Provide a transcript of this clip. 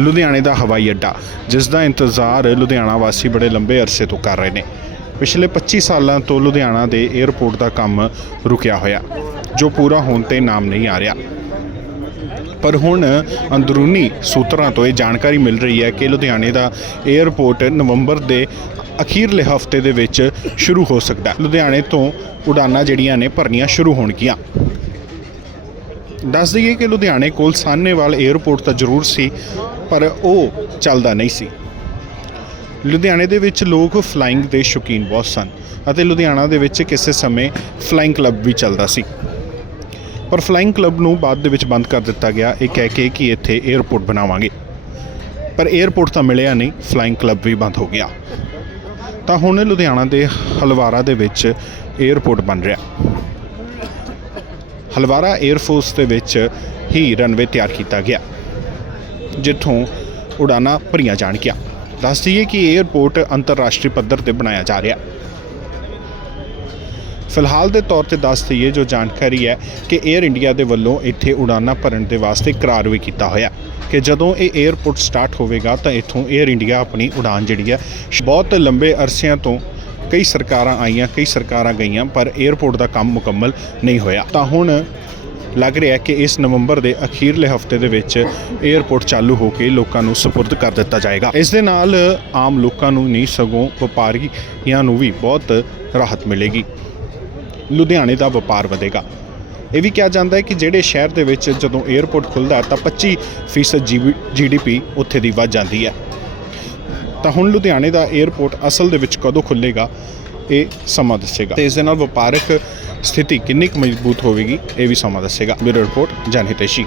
ਲੁਧਿਆਣੇ ਦਾ ਹਵਾਈ ਅੱਡਾ ਜਿਸ ਦਾ ਇੰਤਜ਼ਾਰ ਲੁਧਿਆਣਾ ਵਾਸੀ ਬੜੇ ਲੰਬੇ ਅਰਸੇ ਤੋਂ ਕਰ ਰਹੇ ਨੇ। ਪਿਛਲੇ 25 ਸਾਲਾਂ ਤੋਂ ਲੁਧਿਆਣਾ ਦੇ 에ਅਰਪੋਰਟ ਦਾ ਕੰਮ ਰੁਕਿਆ ਹੋਇਆ, ਜੋ ਪੂਰਾ ਹੋਣ ਤੇ ਨਾਮ ਨਹੀਂ ਆ ਰਿਹਾ। ਪਰ ਹੁਣ ਅੰਦਰੂਨੀ ਸੂਤਰਾਂ ਤੋਂ ਇਹ ਜਾਣਕਾਰੀ ਮਿਲ ਰਹੀ ਹੈ ਕਿ ਲੁਧਿਆਣੇ ਦਾ 에ਅਰਪੋਰਟ ਨਵੰਬਰ ਦੇ ਅਖੀਰਲੇ ਹਫ਼ਤੇ ਦੇ ਵਿੱਚ ਸ਼ੁਰੂ ਹੋ ਸਕਦਾ ਹੈ। ਲੁਧਿਆਣੇ ਤੋਂ ਉਡਾਨਾਂ ਜਿਹੜੀਆਂ ਨੇ, ਭਰਨੀਆਂ ਸ਼ੁਰੂ ਹੋਣਗੀਆਂ। ਦੱਸ ਦਈਏ ਕਿ ਲੁਧਿਆਣੇ ਕੋਲ ਸਾਨੇਵਾਲ 에ਅਰਪੋਰਟ ਤਾਂ ਜ਼ਰੂਰ ਸੀ ਪਰ ਉਹ ਚੱਲਦਾ ਨਹੀਂ ਸੀ। ਲੁਧਿਆਣੇ ਦੇ ਵਿੱਚ ਲੋਕ ਫਲਾਈਂਗ ਦੇ ਸ਼ੌਕੀਨ ਬਹੁਤ ਸਨ ਅਤੇ ਲੁਧਿਆਣਾ ਦੇ ਵਿੱਚ ਕਿਸੇ ਸਮੇਂ ਫਲਾਈਂਗ ਕਲੱਬ ਵੀ ਚੱਲਦਾ ਸੀ। ਪਰ ਫਲਾਈਂਗ ਕਲੱਬ ਨੂੰ ਬਾਅਦ ਦੇ ਵਿੱਚ ਬੰਦ ਕਰ ਦਿੱਤਾ ਗਿਆ। ਇਹ ਕਹਿ ਕੇ ਕਿ ਇੱਥੇ 에어ਪੋਰਟ ਬਣਾਵਾਂਗੇ। ਪਰ 에어ਪੋਰਟ ਤਾਂ ਮਿਲਿਆ ਨਹੀਂ ਫਲਾਈਂਗ ਕਲੱਬ ਵੀ ਬੰਦ ਹੋ ਗਿਆ। ਤਾਂ ਹੁਣ ਲੁਧਿਆਣਾ ਦੇ ਹਲਵਾਰਾ ਦੇ ਵਿੱਚ 에어ਪੋਰਟ ਬਣ ਰਿਹਾ। ਹਲਵਾਰਾ 에ਅਰਫੋਰਸ ਦੇ ਵਿੱਚ ਹੀ ਰਨਵੇ ਤਿਆਰ ਕੀਤਾ ਗਿਆ। ਜਿੱਥੋਂ ਉਡਾਨਾਂ ਭਰੀਆਂ ਜਾਣਗੀਆਂ। ਦੱਸ ਦਈਏ ਕਿ ਏਅਰਪੋਰਟ ਅੰਤਰਰਾਸ਼ਟਰੀ ਪੱਧਰ ਤੇ ਬਣਾਇਆ ਜਾ ਰਿਹਾ। ਫਿਲਹਾਲ ਦੇ ਤੌਰ ਤੇ ਦੱਸ ਦਈਏ ਜੋ ਜਾਣਕਾਰੀ ਹੈ ਕਿ 에ਅਰ ਇੰਡੀਆ ਦੇ ਵੱਲੋਂ ਇੱਥੇ ਉਡਾਨਾਂ ਭਰਨ ਦੇ ਵਾਸਤੇ ਕਰਾਰ ਵੀ ਕੀਤਾ ਹੋਇਆ। ਕਿ ਜਦੋਂ ਇਹ 에ਅਰਪੋਰਟ ਸਟਾਰਟ ਹੋਵੇਗਾ ਤਾਂ ਇੱਥੋਂ 에ਅਰ ਇੰਡੀਆ ਆਪਣੀ ਉਡਾਨ ਜਿਹੜੀ ਹੈ ਬਹੁਤ ਲੰਬੇ ਅਰਸਿਆਂ ਤੋਂ ਕਈ ਸਰਕਾਰਾਂ ਆਈਆਂ, ਕਈ ਸਰਕਾਰਾਂ ਗਈਆਂ, ਪਰ 에ਅਰਪੋਰਟ ਦਾ ਕੰਮ ਮੁਕੰਮਲ ਨਹੀਂ ਹੋਇਆ। ਤਾਂ ਹੁਣ ਲੱਗ ਰਿਹਾ ਕਿ ਇਸ ਨਵੰਬਰ ਦੇ ਅਖੀਰਲੇ ਹਫ਼ਤੇ ਦੇ ਵਿੱਚ 에어ਪੋਰਟ ਚਾਲੂ ਹੋ ਕੇ ਲੋਕਾਂ ਨੂੰ ਸਪੁਰਦ ਕਰ ਦਿੱਤਾ ਜਾਏਗਾ। ਇਸ ਦੇ ਨਾਲ ਆਮ ਲੋਕਾਂ ਨੂੰ ਨਹੀਂ ਸਗੋਂ ਵਪਾਰੀਆਂ ਨੂੰ ਵੀ ਬਹੁਤ ਰਾਹਤ ਮਿਲੇਗੀ। ਲੁਧਿਆਣੇ ਦਾ ਵਪਾਰ ਵਧੇਗਾ। ਇਹ ਵੀ ਕਿਹਾ ਜਾਂਦਾ ਹੈ ਕਿ ਜਿਹੜੇ ਸ਼ਹਿਰ ਦੇ ਵਿੱਚ ਜਦੋਂ 에어ਪੋਰਟ ਖੁੱਲਦਾ ਤਾਂ 25% ਜੀਡੀਪੀ ਉੱਥੇ ਦੀ ਵੱਧ ਜਾਂਦੀ ਹੈ। ਤਾਂ ਹੁਣ ਲੁਧਿਆਣੇ ਦਾ 에어ਪੋਰਟ ਅਸਲ ਦੇ ਵਿੱਚ ਕਦੋਂ ਖੁੱਲੇਗਾ, ਇਹ ਸਮਾਂ ਦੱਸੇਗਾ। ਤੇ ਇਸ ਦੇ ਨਾਲ ਵਪਾਰਕ ਸਥਿਤੀ ਕਿੰਨੀ ਕੁ ਮਜ਼ਬੂਤ ਹੋਵੇਗੀ ਇਹ ਵੀ ਸਮਾਂ ਦੱਸੇਗਾ। Bureau report ਜਨਹਿਤੇਸ਼ੀ